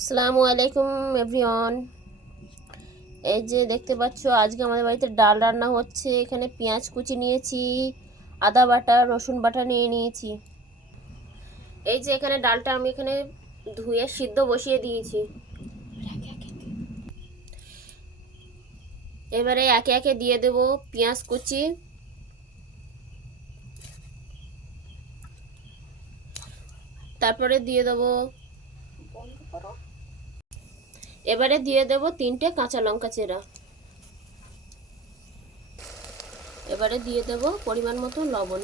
আসসালামু আলাইকুম এভরিওয়ান। এই যে দেখতে পাচ্ছ আজকে আমাদের বাড়িতে ডাল রান্না হচ্ছে। এখানে পেঁয়াজ কুচি নিয়েছি, আদা বাটা, রসুন বাটা নিয়ে নিয়েছি। এই যে এখানে ডালটা আমি এখানে ধুয়ে সিদ্ধ বসিয়ে দিয়েছি। এবারে একে একে দিয়ে দেব পেঁয়াজ কুচি, তারপরে দিয়ে দেব এবারে দিয়ে দেব 3টে কাঁচা লঙ্কা চেরা। এবারে দিয়ে দেব পরিমাণ মতো লবণ,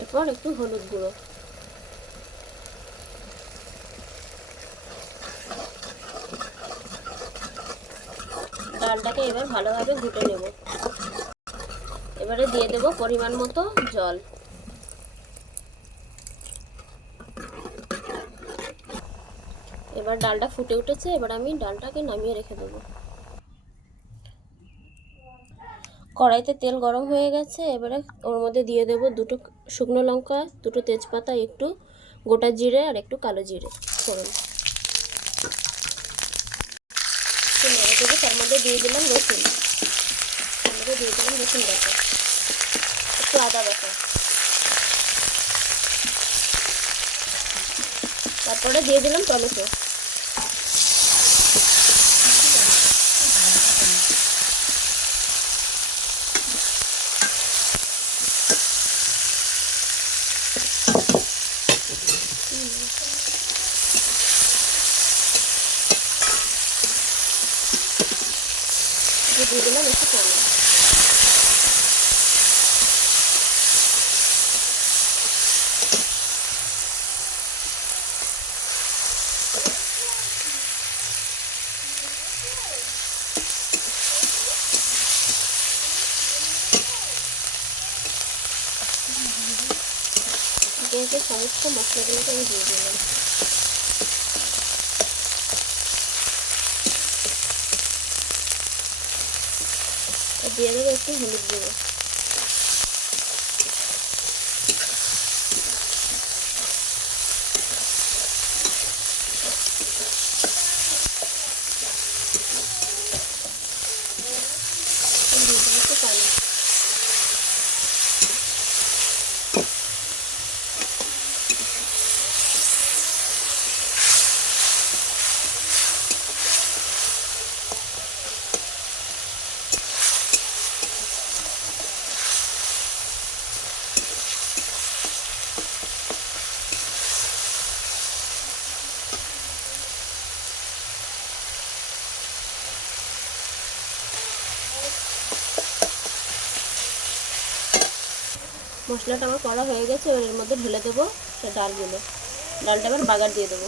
এরপর একটু হলুদ গুঁড়ো। ডালটাকে এবার ভালোভাবে ঘুটে নেব। এবারে দিয়ে দেব পরিমাণ মতো জল। এবার ডালটা ফুটে উঠেছে, এবার আমি ডালটাকে নামিয়ে রেখে দেবো। কড়াইতে তেল গরম হয়ে গেছে, এবারে ওর মধ্যে দিয়ে দেব 2টো শুকনো লঙ্কা, 2টো তেজপাতা, একটু গোটা জিরে আর একটু কালো জিরে ফোড়ন। নেড়ে দেবো। তার মধ্যে দিয়ে দিলাম রসুন, তার মধ্যে দিয়ে দিলাম রসুন বাটা, একটু আদা বাটা, তারপরে দিয়ে দিলাম টমেটো। দিয়ে দিলাম একটু টমেটো। সমস্ত মশলাগুলোকে আমি দিয়ে দিলাম। দিয়ে দেবো একটু হলুদ গুঁড়ো। একটু পানি। মশলাটা আমার করা হয়ে গেছে, এবার এর মধ্যে ঢেলে দেবো ডালগুলো। ডালটা আবার বাগার দিয়ে দেবো।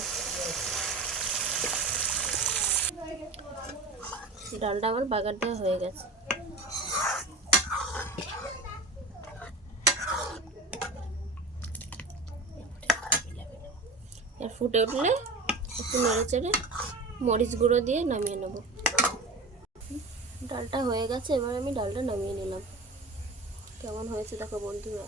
ডালটা আমার বাগার দেওয়া হয়ে গেছে। এর ফুটে উঠলে একটু নেড়ে চেড়ে মরিচ গুঁড়ো দিয়ে নামিয়ে নেব। ডালটা হয়ে গেছে, এবার আমি ডালটা নামিয়ে নিলাম। কেমন হয়েছে দেখো বন্ধুরা।